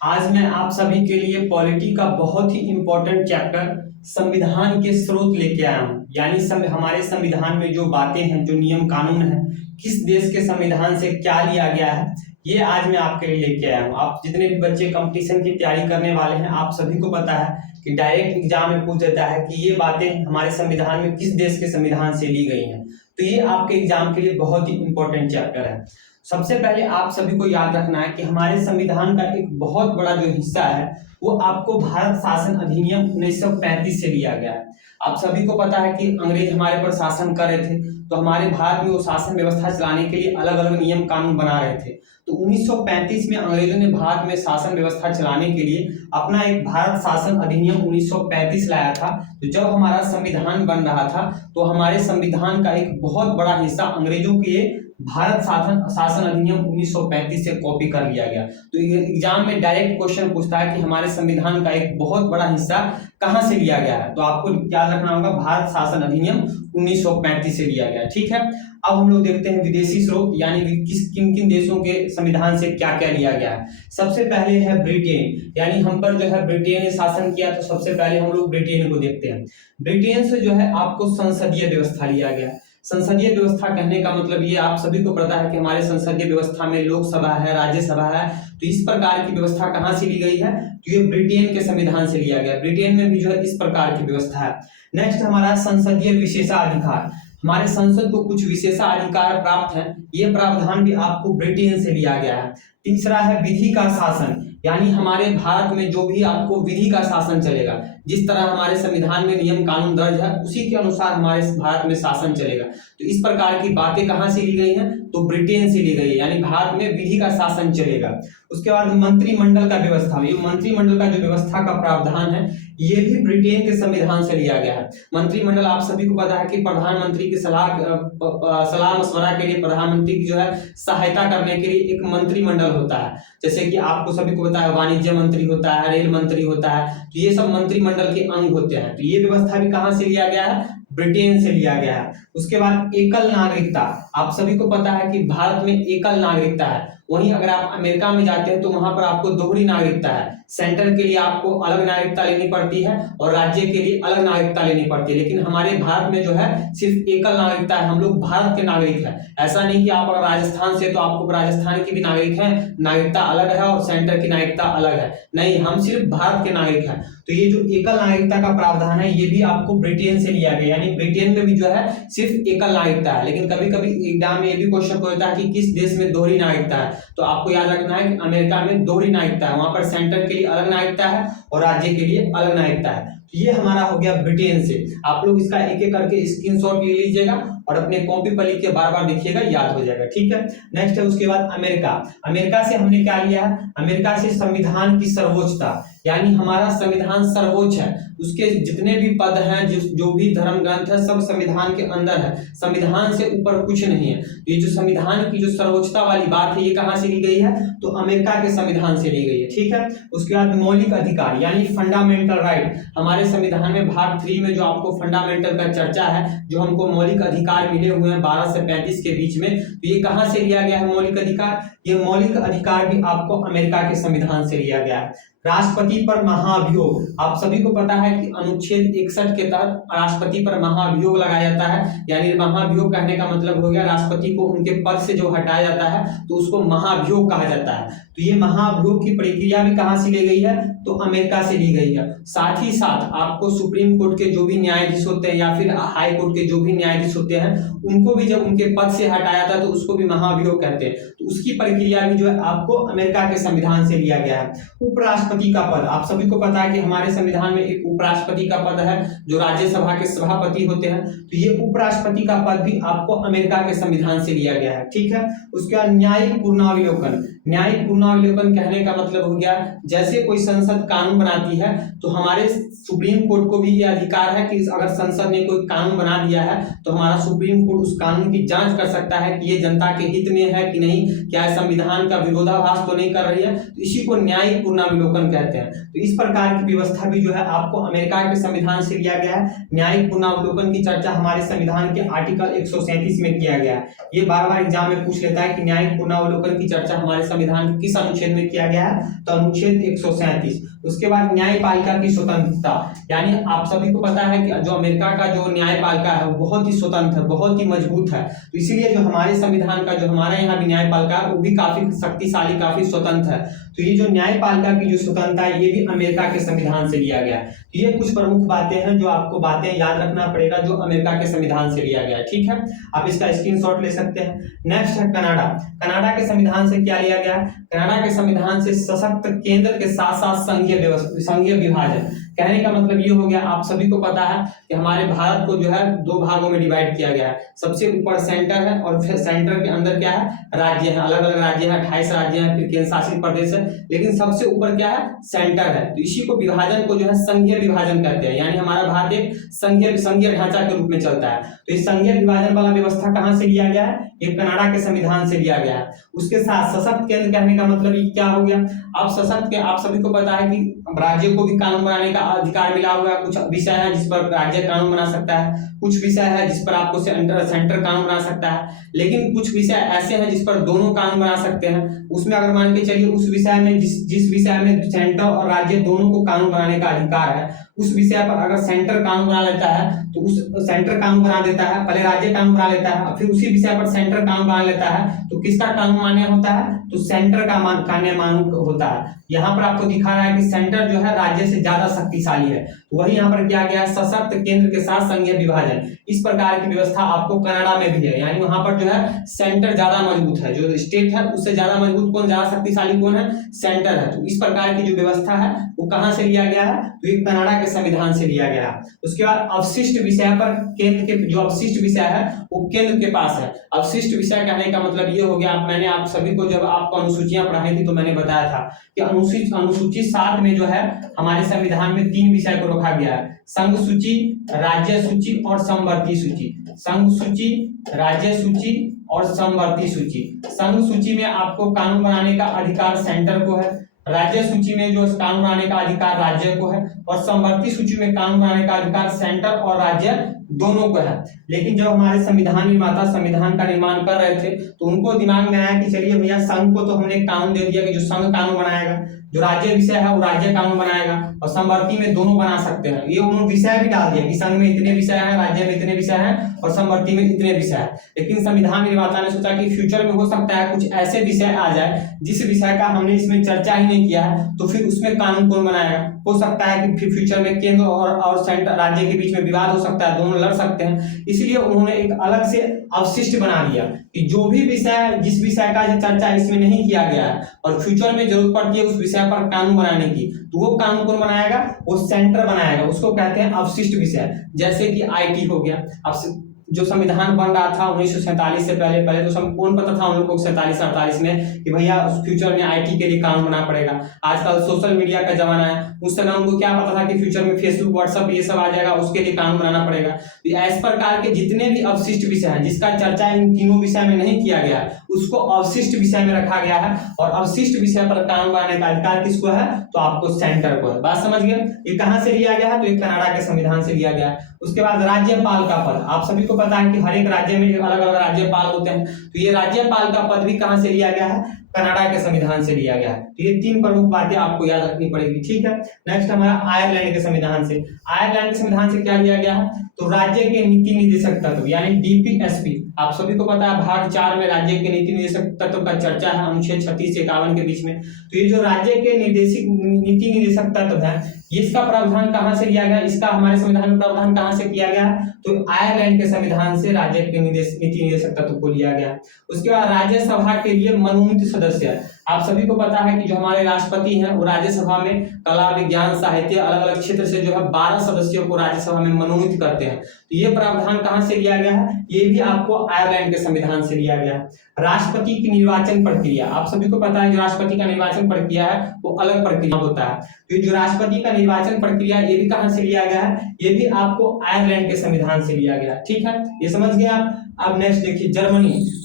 आज मैं आप सभी के लिए पॉलिटी का बहुत ही इम्पोर्टेंट चैप्टर संविधान के स्रोत लेके आया हूँ। यानी हमारे संविधान में जो बातें हैं, जो नियम कानून है, किस देश के संविधान से क्या लिया गया है, ये आज मैं आपके लिए लेके आया हूँ। आप जितने भी बच्चे कंपटीशन की तैयारी करने वाले हैं, आप सभी को पता है कि डायरेक्ट एग्जाम में पूछ देता है कि ये बातें हमारे संविधान में किस देश के संविधान से ली गई हैं। तो ये आपके एग्जाम के लिए बहुत ही इंपॉर्टेंट चैप्टर है। सबसे पहले आप सभी को याद रखना है कि हमारे संविधान का एक बहुत बड़ा जो हिस्सा है वो आपको भारत शासन अधिनियम 1935 से लिया गया है। आप सभी को पता है कि अंग्रेज हमारे पर शासन कर रहे थे, तो हमारे भारत में वो शासन व्यवस्था चलाने के लिए अलग अलग नियम कानून बना रहे थे। तो 1935 में अंग्रेजों ने भारत में शासन व्यवस्था चलाने के लिए अपना एक भारत शासन अधिनियम 1935 लाया था। तो जब हमारा संविधान बन रहा था तो हमारे संविधान का एक बहुत बड़ा हिस्सा अंग्रेजों के भारत शासन अधिनियम 1935 से कॉपी कर लिया गया। तो एग्जाम में डायरेक्ट क्वेश्चन पूछता है कि हमारे संविधान का एक बहुत बड़ा हिस्सा कहां से लिया गया है। तो आपको याद रखना होगा भारत शासन अधिनियम 1935 से लिया गया। ठीक है, अब हम लोग देखते हैं विदेशी स्रोत, यानी किन किन देशों के संविधान से क्या क्या लिया गया है। सबसे पहले है ब्रिटेन, यानी हम पर जो है ब्रिटेन ने शासन किया। तो सबसे पहले हम लोग ब्रिटेन को देखते हैं। ब्रिटेन से जो है आपको संसदीय व्यवस्था लिया गया। संसदीय व्यवस्था कहने का मतलब ये आप सभी को पता है कि हमारे संसदीय व्यवस्था में लोकसभा है, राज्यसभा है। तो इस प्रकार की व्यवस्था कहां से ली गई है? तो ये ब्रिटेन के संविधान से लिया गया। ब्रिटेन में भी जो है इस प्रकार की व्यवस्था है। नेक्स्ट हमारा संसदीय विशेषाधिकार। हमारे संसद को कुछ विशेषाधिकार प्राप्त है, ये प्रावधान भी आपको ब्रिटेन से लिया गया है। तीसरा है विधि का शासन, यानी हमारे भारत में जो भी आपको विधि का शासन चलेगा, जिस तरह हमारे संविधान में नियम कानून दर्ज है उसी के अनुसार हमारे भारत में शासन चलेगा। तो इस प्रकार की बातें कहां से ली गई हैं? तो ब्रिटेन से ली गई है, यानी भारत में विधि का शासन चलेगा। उसके बाद मंत्रिमंडल का व्यवस्था, ये मंत्रिमंडल का जो व्यवस्था का प्रावधान है ये भी ब्रिटेन के संविधान से लिया गया है। मंत्रिमंडल आप सभी को पता है कि प्रधानमंत्री की सलाह मशवरा के लिए, प्रधानमंत्री की जो है सहायता करने के लिए एक मंत्रिमंडल होता है। जैसे कि आपको सभी को पता है वाणिज्य मंत्री होता है, रेल मंत्री होता है, तो ये सब मंत्रिमंडल के अंग होते हैं। तो ये व्यवस्था भी कहां से लिया गया है? ब्रिटेन से लिया गया है। उसके बाद एकल नागरिकता, आप सभी को पता है कि भारत में एकल नागरिकता है। वहीं अगर आप अमेरिका में जाते हैं तो वहां पर आपको दोहरी नागरिकता है। सेंटर के लिए आपको अलग नागरिकता लेनी पड़ती है और राज्य के लिए अलग नागरिकता लेनी पड़ती है। लेकिन हमारे भारत में जो है सिर्फ एकल नागरिकता है, हम लोग भारत के नागरिक हैं। ऐसा नहीं कि आप अगर राजस्थान से तो आपको राजस्थान के भी नागरिक हैं, नागरिकता अलग है और सेंटर की नागरिकता अलग है। नहीं, हम सिर्फ भारत के नागरिक हैं। तो ये जो एकल नागरिकता का प्रावधान है ये भी आपको ब्रिटेन से लिया गया, यानी ब्रिटेन में भी जो है सिर्फ एकल नागरिकता है। लेकिन कभी कभी एग्जाम में ये भी क्वेश्चन होता है कि किस देश में दोहरी नागरिकता है। तो आपको याद रखना है कि अमेरिका में दोहरी नागरिकता है, वहां पर सेंटर के लिए अलग नागरिकता है और राज्य के लिए अलग नागरिकता है। तो ये हमारा हो गया ब्रिटेन से। आप लोग इसका एक एक करके स्क्रीनशॉट ले लीजिएगा और अपने कॉपी पर लिख के बार बार देखिएगा, याद हो जाएगा। ठीक है, नेक्स्ट है उसके बाद अमेरिका। अमेरिका से हमने क्या लिया है? अमेरिका से संविधान की सर्वोच्चता, यानी हमारा संविधान सर्वोच्च है। उसके जितने भी पद हैं, जो भी धर्म ग्रंथ है, सब संविधान के अंदर है। संविधान से ऊपर कुछ नहीं है। ये जो संविधान की जो सर्वोच्चता वाली बात है ये कहां से ली गई है? तो अमेरिका के संविधान से ली गई है। ठीक है, उसके बाद मौलिक अधिकार यानी फंडामेंटल राइट। हमारे संविधान में भाग 3 में जो आपको फंडामेंटल का चर्चा है, जो हमको मौलिक अधिकार मिले हुए हैं 12 से 35 के बीच में, तो ये कहां से लिया गया है मौलिक अधिकार? ये मौलिक अधिकार भी आपको अमेरिका के संविधान से लिया गया है। राष्ट्रपति पर महाभियोग, आप सभी को पता है कि अनुच्छेद 61 के तहत राष्ट्रपति पर महाभियोग लगाया जाता है। यानी महाभियोग कहने का मतलब हो गया राष्ट्रपति को उनके पद से जो हटाया जाता है तो उसको महाभियोग कहा जाता है। तो ये महाभियोग की प्रक्रिया भी कहां से ली गई है? तो अमेरिका से ली गई है। साथ ही साथ आपको सुप्रीम कोर्ट के जो भी न्यायाधीश होते हैं या फिर हाई कोर्ट के जो भी न्यायाधीश होते हैं उनको भी जब उनके पद से हटाया था तो उसको भी महाभियोग कहते हैं। तो उसकी प्रक्रिया भी जो है आपको अमेरिका के संविधान से लिया गया है। उपराष्ट्रपति का पद, आप सभी को पता है कि हमारे संविधान में एक उपराष्ट्रपति का पद है जो राज्यसभा के सभापति होते हैं। तो ये उपराष्ट्रपति का पद भी आपको अमेरिका के संविधान से लिया गया है। ठीक है, उसके बाद न्यायिक पूर्णावलोकन। न्यायिक पूर्णावलोकन कहने का मतलब हो गया जैसे कोई संसद कानून बनाती है तो हमारे सुप्रीम कोर्ट को भी ये अधिकार है कि अगर संसद ने कोई कानून बना दिया है तो हमारा सुप्रीम कोर्ट उस कानून की जांच कर सकता है कि ये जनता के हित में है कि नहीं, क्या संविधान का विरोधाभास तो नहीं कर रही है। तो इसी को न्यायिक पूर्णावलोकन कहते हैं। तो इस प्रकार की व्यवस्था भी जो है आपको अमेरिका के संविधान से लिया गया है। न्यायिक पूर्णावलोकन की चर्चा हमारे संविधान के आर्टिकल 137 में किया गया है। ये बार बार एग्जाम में पूछ लेता है कि न्यायिक पूर्णावलोकन की चर्चा हमारे संविधान के किस अनुच्छेद में किया गया है, तो अनुच्छेद 137। उसके बाद न्यायपालिका की स्वतंत्रता, यानी आप सभी को पता है कि जो अमेरिका का जो न्यायपालिका है वो बहुत ही स्वतंत्र है, बहुत ही मजबूत है। तो इसीलिए जो हमारे संविधान का जो हमारे यहाँ भी न्यायपालिका है वो भी काफी शक्तिशाली, काफी स्वतंत्र है। तो ये जो न्यायपालिका की जो स्वतंत्रता है ये भी अमेरिका के संविधान से लिया गया है। तो ये कुछ प्रमुख बातें हैं जो आपको बातें याद रखना पड़ेगा जो अमेरिका के संविधान से लिया गया है। ठीक है, आप इसका स्क्रीनशॉट ले सकते हैं। नेक्स्ट है कनाडा। कनाडा के संविधान से क्या लिया गया है? कनाडा के संविधान से सशक्त केंद्र के साथ साथ संघीय विभाजन। कहने का मतलब ये हो गया, आप सभी को पता है कि हमारे भारत को जो है दो भागों में डिवाइड किया गया है। सबसे ऊपर सेंटर है और फिर सेंटर के अंदर क्या है, राज्य है, अलग अलग राज्य है, 28 राज्य है, फिर केंद्र शासित प्रदेश है, लेकिन सबसे ऊपर क्या है, सेंटर है। तो इसी को विभाजन को जो है संघीय विभाजन कहते हैं, यानी हमारा भारत एक संघीय ढांचा के रूप में चलता है। तो इस संघीय विभाजन वाला व्यवस्था कहां से लिया गया है? ये कनाडा के संविधान से लिया गया है। उसके साथ सशक्त केंद्र कहने का मतलब ये क्या हो गया, आप सशक्त के आप सभी को पता है कि राज्य को भी कानून बनाने का अधिकार मिला हुआ है। कुछ विषय है जिस पर राज्य कानून बना सकता है, कुछ विषय है जिस पर आपको सेंटर कानून बना सकता है, लेकिन कुछ विषय ऐसे हैं जिस पर दोनों कानून बना सकते हैं। उसमें अगर मान के चलिए उस विषय में जिस विषय में सेंटर और राज्य दोनों को कानून बनाने का अधिकार है, उस विषय पर अगर सेंटर कानून बना लेता है तो उस सेंटर कानून बना देता है, पहले राज्य कानून बना लेता है, फिर उसी विषय पर सेंटर कानून बना लेता है, तो किसका कानून मान्य होता है? तो सेंटर का मान्य होता है। यहाँ पर आपको दिखा रहा है कि सेंटर जो है राज्य से ज्यादा शक्तिशाली है। वही यहाँ पर किया गया है, सशक्त केंद्र के साथ संघीय विभाजन। इस प्रकार की व्यवस्था आपको कनाडा में भी है, यानी वहां पर जो है सेंटर ज्यादा मजबूत है, जो स्टेट है उससे ज्यादा मजबूत कौन, ज्यादा शक्तिशाली कौन है? सेंटर है। तो इस प्रकार की जो व्यवस्था है वो कहां से लिया गया है? तो ये कनाडा के संविधान से लिया गया है। उसके बाद अवशिष्ट विषय पर केंद्र के जो अवशिष्ट विषय है वो केंद्र के पास है। अवशिष्ट विषय कहने का मतलब ये हो गया, मैंने आप सभी को जब आपको अनुसूचियां पढ़ाई थी तो मैंने बताया था कि अनुसूची 7 में जो है हमारे संविधान में 3 विषय को रखा गया है, संघ सूची, राज्य सूची और समवर्ती सूची। संघ सूची, राज्य सूची और समवर्ती सूची। संघ सूची में आपको कानून बनाने का अधिकार सेंटर को है, राज्य सूची में जो कानून बनाने का अधिकार राज्य को है, और समवर्ती सूची में कानून बनाने का अधिकार सेंटर और राज्य दोनों को है। लेकिन जब हमारे संविधान निर्माता संविधान का निर्माण कर रहे थे तो उनको दिमाग में आया कि चलिए भैया संघ को तो हमने कानून दे दिया कि जो संघ कानून बनाएगा, जो राज्य विषय है वो राज्य कानून बनाएगा, और समवर्ती में दोनों बना सकते हैं। ये उन्होंने विषय भी डाल दिया कि संघ में इतने विषय हैं, राज्य में इतने विषय हैं और समवर्ती में इतने विषय हैं। लेकिन संविधान निर्माता ने सोचा कि फ्यूचर में हो सकता है कुछ ऐसे विषय आ जाए जिस विषय का हमने इसमें चर्चा ही नहीं किया है, तो फिर उसमें कानून कौन बनाएगा? हो सकता है कि फ्यूचर में केंद्र और सेंटर राज्य के बीच में विवाद हो सकता है, दोनों लड़ सकते हैं। इसलिए उन्होंने एक अलग से अवशिष्ट बना दिया कि जो भी विषय जिस विषय का चर्चा इसमें नहीं किया गया है और फ्यूचर में जरूरत पड़ती है उस विषय पर कानून बनाने की, तो वो कानून कौन बनाएगा? वो सेंटर बनाएगा। उसको कहते हैं अवशिष्ट विषय। जैसे कि आईटी हो गया। अब जो संविधान बन रहा था 1947 से पहले तो सब कौन पता था उन लोगों को 47-48 में कि भैया फ्यूचर में आईटी के लिए कानून बनाना पड़ेगा। आजकल सोशल मीडिया का जमाना है, उस समय उनको क्या पता था कि फ्यूचर में फेसबुक, व्हाट्सएप ये सब आ जाएगा, उसके लिए कानून बनाना पड़ेगा। तो इस प्रकार के जितने भी अवशिष्ट विषय हैं जिसका चर्चा इन तीनों विषय में नहीं किया गया उसको अवशिष्ट विषय में रखा गया है, और अवशिष्ट विषय पर कानून बनाने का अधिकार किसको है? तो आपको सेंटर को है। बात समझ गए? ये कहां से लिया गया है? तो ये कनाडा के संविधान से लिया गया है। उसके बाद राज्यपाल का पद, आप सभी को पता है कि हर एक राज्य में अलग अलग राज्यपाल होते हैं, तो ये राज्यपाल का पद भी कहां से लिया गया है? कनाडा के संविधान से लिया गया है। तो ये 3 प्रमुख बातें आपको याद रखनी पड़ेगी। ठीक है, नेक्स्ट हमारा आयरलैंड के संविधान से। आयरलैंड के संविधान से क्या लिया गया है? तो राज्य के नीति निर्देशक तत्व यानी डीपीएसपी। आप सभी को पता है भाग 4 में राज्य के नीति निर्देशक तत्व का चर्चा है, अनुच्छेद 36 से 51 के बीच में। तो ये जो राज्य के नीति निर्देशक तत्व है इसका प्रावधान कहां से लिया गया? इसका हमारे संविधान में प्रावधान कहां से किया गया? तो आयरलैंड के संविधान से राज्य के नीति निर्देशक तत्व को लिया गया। उसके बाद राज्यसभा के लिए मनोनीत सदस्य। आप सभी को पता है कि जो हमारे राष्ट्रपति हैं वो राज्यसभा में कला, विज्ञान, साहित्य अलग अलग क्षेत्र से जो है 12 सदस्यों को राज्यसभा में मनोनीत करते हैं। तो ये प्रावधान कहां से लिया गया है? ये भी आपको आयरलैंड के संविधान से लिया गया है। राष्ट्रपति की निर्वाचन प्रक्रिया, आप सभी को पता है जो राष्ट्रपति का निर्वाचन प्रक्रिया है वो अलग प्रक्रिया होता है। तो जो राष्ट्रपति का निर्वाचन प्रक्रिया ये भी कहां से लिया गया है? ये भी आपको आयरलैंड के संविधान से लिया गया। ठीक है, ये समझ गए आप। अब नेक्स्ट देखिए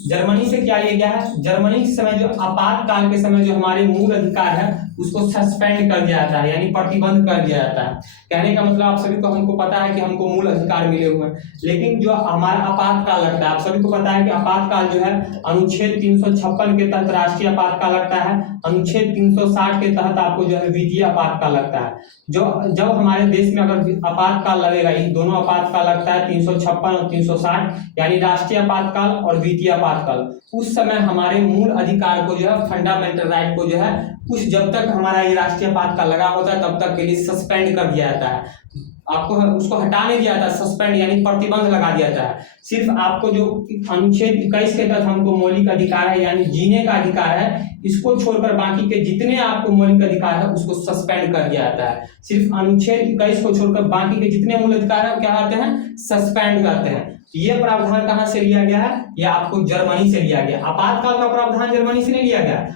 जर्मनी से क्या लिया गया है? जर्मनी के समय जो आपातकाल के समय जो हमारे मूल अधिकार है उसको सस्पेंड कर दिया जाता है, यानी प्रतिबंध कर दिया जाता है। कहने का मतलब आप सभी को, हमको पता है कि हमको मूल अधिकार मिले हुए हैं, लेकिन जो हमारा आपातकाल लगता है, आप सभी को पता है कि आपातकाल जो है अनुच्छेद 356 के तहत राष्ट्रीय आपातकाल लगता है, अनुच्छेद 360 के तहत आपको जो है वित्तीय आपातकाल लगता है। जो जब हमारे देश में अगर आपातकाल लगेगा, इन दोनों आपातकाल लगता है 356 और 360, यानी राष्ट्रीय आपातकाल और वित्तीय आपातकाल, उस समय हमारे मूल अधिकार को जो है, फंडामेंटल राइट को जो है, कुछ जब तक हमारा ये राष्ट्रीय आपातकाल लगा होता है तब तक के लिए सस्पेंड कर दिया जाता है। आपको उसको हटा नहीं दिया जाता, सस्पेंड यानी प्रतिबंध लगा दिया जाता है। सिर्फ आपको जो अनुच्छेद 21 के तहत हमको मौलिक अधिकार है, यानी जीने का अधिकार है, इसको छोड़कर बाकी के जितने आपको मौलिक अधिकार है उसको सस्पेंड कर दिया जाता है। सिर्फ अनुच्छेद 21 को छोड़कर बाकी के जितने मूल अधिकार है क्या आते हैं, सस्पेंड करते हैं। ये प्रावधान कहां से लिया गया है, ये आपको जर्मनी से लिया गया। आपातकाल का प्रावधान जर्मनी से नहीं लिया गया।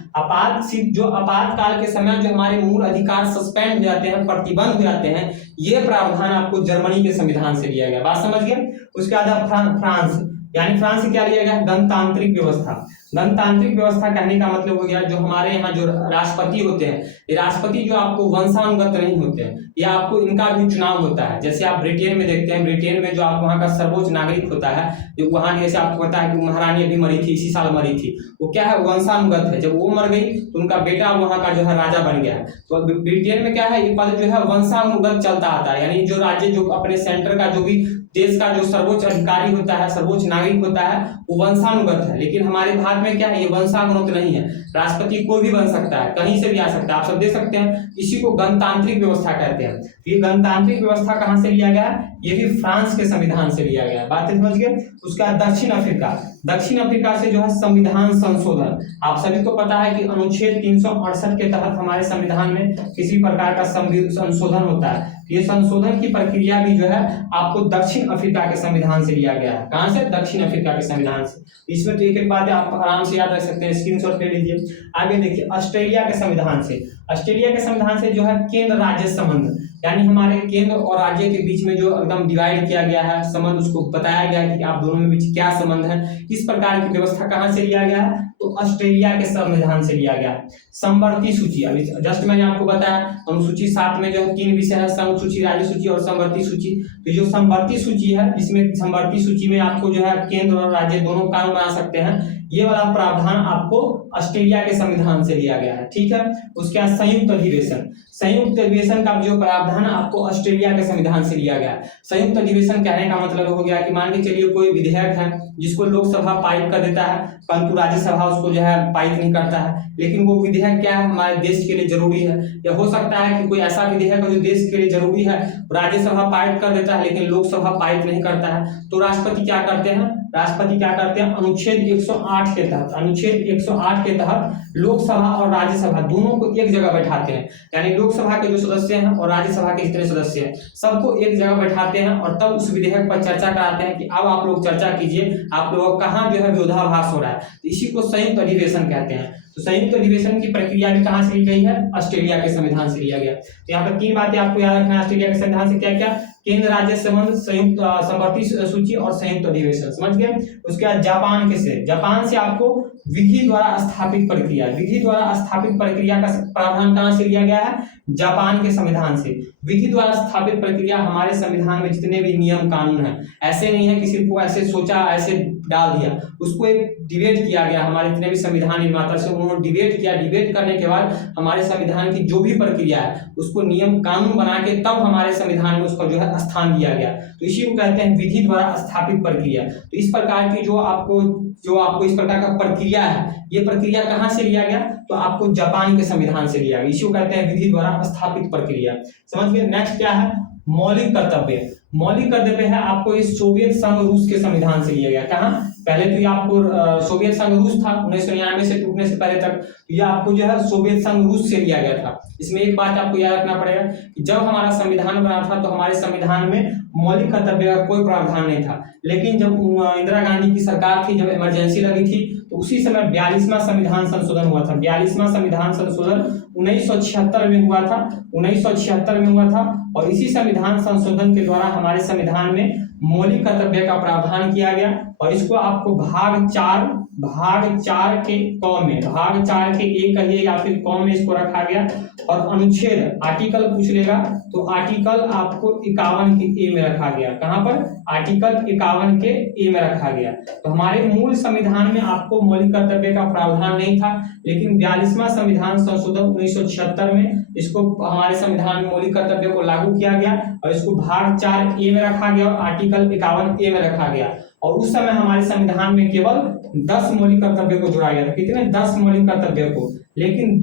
सिर्फ जो आपातकाल के समय जो हमारे मूल अधिकार सस्पेंड हो जाते हैं, प्रतिबंध हो जाते हैं, ये प्रावधान आपको जर्मनी के संविधान से लिया गया। बात समझ गए। उसके बाद फ्रांस, यानी फ्रांस से क्या लिया गया, गणतांत्रिक व्यवस्था। गणतांत्रिक व्यवस्था कहने का मतलब हो गया, जो हमारे यहाँ जो राष्ट्रपति होते हैं, ये राष्ट्रपति जो आपको वंशानुगत नहीं होते हैं, या आपको इनका भी चुनाव होता है। जैसे आप ब्रिटेन में देखते हैं, ब्रिटेन में जो आप वहाँ का सर्वोच्च नागरिक होता है, जो वहाँ जैसे आपको पता है कि महारानी अभी मरी थी, इसी साल मरी थी, वो क्या है, वंशानुगत है। जब वो मर गई तो उनका बेटा वहाँ का जो है राजा बन गया। तो ब्रिटेन में क्या है, ये पद जो है वंशानुगत चलता आता है, यानी जो राज्य जो अपने सेंटर का जो भी देश का जो सर्वोच्च अधिकारी होता है, सर्वोच्च नागरिक होता है, वो वंशानुगत है। लेकिन हमारे भारत में क्या है, ये वंशानुगत नहीं है। राष्ट्रपति कोई भी बन सकता है, कहीं से भी आ सकता है, आप सब देख सकते हैं। इसी को गणतांत्रिक व्यवस्था कहते हैं। ये गणतांत्रिक व्यवस्था कहां से लिया गया, ये भी फ्रांस के संविधान से लिया गया। बात समझ गए। उसका दक्षिण अफ्रीका, दक्षिण अफ्रीका से जो है संविधान संशोधन। आप सभी को पता है कि अनुच्छेद 368 के तहत हमारे संविधान में किसी प्रकार का संशोधन होता है। ये संशोधन की प्रक्रिया भी जो है आपको दक्षिण अफ्रीका के संविधान से लिया गया है। कहां से, दक्षिण अफ्रीका के संविधान से। इसमें तो एक एक बात आप आराम से याद रख सकते हैं, स्क्रीनशॉट ले लीजिए। आगे देखिए, ऑस्ट्रेलिया के संविधान से, ऑस्ट्रेलिया के संविधान से जो है केंद्र राज्य संबंध, यानी हमारे केंद्र और राज्य के बीच में जो एकदम डिवाइड किया गया है संबंध, उसको बताया गया है कि आप दोनों में बीच क्या संबंध है। इस प्रकार की व्यवस्था कहां से लिया गया है, तो ऑस्ट्रेलिया के संविधान से लिया गया। समवर्ती सूची, अभी जस्ट मैंने आपको बताया, अनुसूची 7 में जो है 3 विषय है, सूची, राज्य सूची और समवर्ती सूची। तो जो समवर्ती सूची है, इसमें समवर्ती सूची में आपको जो है केंद्र और राज्य दोनों कानून बना सकते हैं। ये वाला प्रावधान आपको ऑस्ट्रेलिया के संविधान से लिया गया है, ठीक है। उसके बाद संयुक्त अधिवेशन, संयुक्त अधिवेशन का जो प्रावधान आपको ऑस्ट्रेलिया के संविधान से लिया गया है। संयुक्त अधिवेशन कहने का मतलब हो गया कि मान के चलिए कोई विधेयक है जिसको लोकसभा पारित कर देता है, परंतु राज्यसभा उसको जो है पारित नहीं करता है, लेकिन वो विधेयक क्या है, हमारे देश के लिए जरूरी है। या हो सकता है कि कोई ऐसा विधेयक है जो देश के लिए जरूरी है, राज्यसभा पारित कर देता है लेकिन लोकसभा पारित नहीं करता है, तो राष्ट्रपति क्या करते हैं, अनुच्छेद 108 के तहत, अनुच्छेद 108 के तहत लोकसभा और राज्यसभा दोनों को एक जगह बैठाते हैं। यानी लोकसभा के जो सदस्य हैं और राज्यसभा के जितने सदस्य हैं सबको एक जगह बैठाते हैं और तब उस विधेयक पर चर्चा कराते हैं कि अब आप लोग चर्चा कीजिए, आप लोगों का कहाँ जो है विरोधाभास हो रहा है। तो इसी को संयुक्त अधिवेशन कहते हैं। तो संयुक्त अधिवेशन की प्रक्रिया भी कहां से ली गई है, ऑस्ट्रेलिया के संविधान से लिया गया। तो यहाँ पर 3 बातें आपको याद रखना है ऑस्ट्रेलिया के संविधान से, क्या क्या, केंद्र राज्य संबंध, संयुक्त समवर्ती सूची और संयुक्त अधिवेशन, समझ गए। उसके बाद जापान के से, जापान से आपको विधि द्वारा स्थापित प्रक्रिया, विधि द्वारा स्थापित प्रक्रिया का प्रावधान कहां से लिया गया है, जापान के संविधान से। विधि द्वारा स्थापित प्रक्रिया, हमारे संविधान में जितने भी नियम कानून है, ऐसे नहीं है कि सिर्फ वो ऐसे सोचा ऐसे डाल दिया, उसको एक डिबेट किया गया। हमारे जितने भी संविधान निर्माता से उन्होंने डिबेट किया, डिबेट करने के बाद हमारे संविधान की जो भी प्रक्रिया है उसको नियम कानून बना के तब हमारे संविधान में उसका जो है स्थान दिया गया। तो इसी को कहते हैं विधि द्वारा स्थापित प्रक्रिया। तो इस प्रकार की जो आपको इस प्रकार का प्रक्रिया है, ये प्रक्रिया कहां से लिया गया, तो आपको जापान के संविधान से लिया गया। इसी को कहते हैं विधि द्वारा स्थापित प्रक्रिया, समझ गए। नेक्स्ट क्या है, मौलिक कर्तव्य। मौलिक कर्तव्य है आपको इस सोवियत संघ रूस के संविधान से लिया गया। कहां, पहले तो ये आपको सोवियत संघ रूस था 1999 से टूटने से पहले तक, ये आपको जो है सोवियत संघ रूस से लिया गया था। इसमें एक बात आपको याद रखना पड़ेगा कि जब हमारा संविधान बना था तो हमारे संविधान में मौलिक कर्तव्य का कोई प्रावधान नहीं था, लेकिन जब इंदिरा गांधी की सरकार थी, जब इमरजेंसी लगी थी, तो उसी समय 42वां संविधान संशोधन हुआ था। 42वां संविधान संशोधन 1976 में हुआ था, 1976 में हुआ था। और इसी संविधान संशोधन के द्वारा हमारे संविधान में मौलिक कर्तव्य का प्रावधान किया गया और इसको आपको भाग 4 भाग 4 के क में, भाग 4 के ए कहिए या फिर क में इसको रखा गया। और अनुच्छेद आर्टिकल पूछ लेगा तो आर्टिकल आपको 51 के ए में रखा गया। कहां पर? आर्टिकल 51 के ए में रखा गया। तो हमारे मूल संविधान में आपको मौलिक कर्तव्य का प्रावधान नहीं था, लेकिन 42वां संविधान संशोधन 1976 में इसको हमारे संविधान में मौलिक कर्तव्य को लागू किया गया और इसको भाग 4 ए में रखा गया और आर्टिकल 51 ए में रखा गया। और उस समय हमारे संविधान में केवल 10 मौलिक कर्तव्य को जोड़ा गया था। कितने? 10 मौलिक कर्तव्य को। लेकिन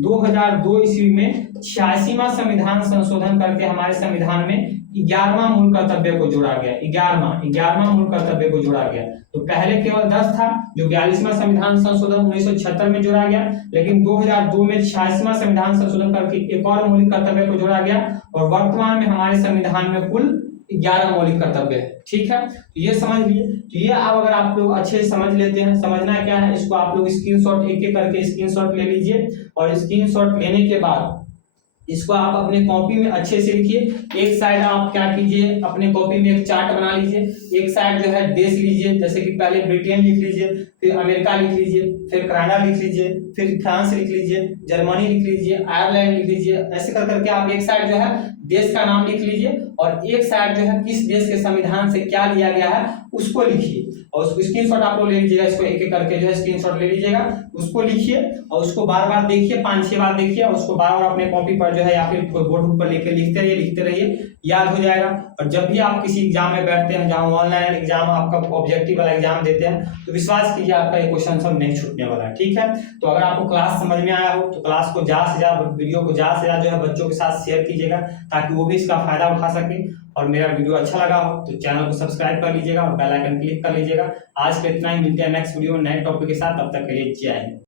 2002 ईस्वी में 86वां संविधान संशोधन करके हमारे संविधान में 11वां मूल कर्तव्य को जोड़ा गया। 11वां मूल कर्तव्य को जोड़ा गया। तो पहले केवल 10 था जो 42वां संविधान संशोधन 1976 में जोड़ा गया, लेकिन 2002 में 86वां संविधान संशोधन करके एक और मौलिक कर्तव्य को जोड़ा गया और वर्तमान में हमारे संविधान में कुल 11 मौलिक कर्तव्य है। ठीक है, तो ये समझ लिए। तो ये अब अगर आप लोग अच्छे से समझ लेते हैं, समझना क्या है इसको आप लोग स्क्रीनशॉट एक एक करके स्क्रीनशॉट ले लीजिए और स्क्रीनशॉट लेने के बाद इसको आप अपने कॉपी में अच्छे से लिखिए। एक साइड आप क्या कीजिए, अपने कॉपी में एक चार्ट बना लीजिए। एक साइड जो है देश लीजिए, जैसे कि पहले ब्रिटेन लिख लीजिए, फिर अमेरिका लिख लीजिए, फिर कनाडा लिख लीजिए, फिर फ्रांस लिख लीजिए, जर्मनी लिख लीजिए, आयरलैंड लिख लीजिए। ऐसे कर करके आप एक साइड जो है देश का नाम लिख लीजिए और एक साइड जो है किस देश के संविधान से क्या लिया गया है उसको लिखिए। और उसको स्क्रीनशॉट आप लोग ले लीजिएगा, इसको एक एक करके जो है स्क्रीनशॉट ले लीजिएगा, उसको लिखिए और उसको बार बार देखिए, 5-6 बार देखिए और उसको बार बार अपने कॉपी पर जो है या फिर बोर्ड पर लेकर लिखते रहिए, याद हो जाएगा। और जब भी आप किसी एग्जाम में बैठते हैं, जहाँ ऑनलाइन एग्जाम आपका ऑब्जेक्टिव वाला एग्जाम देते हैं, तो विश्वास कीजिए आपका ये क्वेश्चन सब नहीं छूटने वाला है। ठीक है, तो अगर आपको क्लास समझ में आया हो तो क्लास को ज्यादा से ज्यादा, वीडियो को ज्यादा से ज्यादा जो है बच्चों के साथ शेयर कीजिएगा ताकि वो भी इसका फायदा उठा सके। और मेरा वीडियो अच्छा लगा हो तो चैनल को सब्सक्राइब कर लीजिएगा और बेल आइकन क्लिक कर लीजिएगा। आज के इतना ही, मिलते हैं नेक्स्ट वीडियो नए टॉपिक के साथ। तब तक के लिए जय हिंद।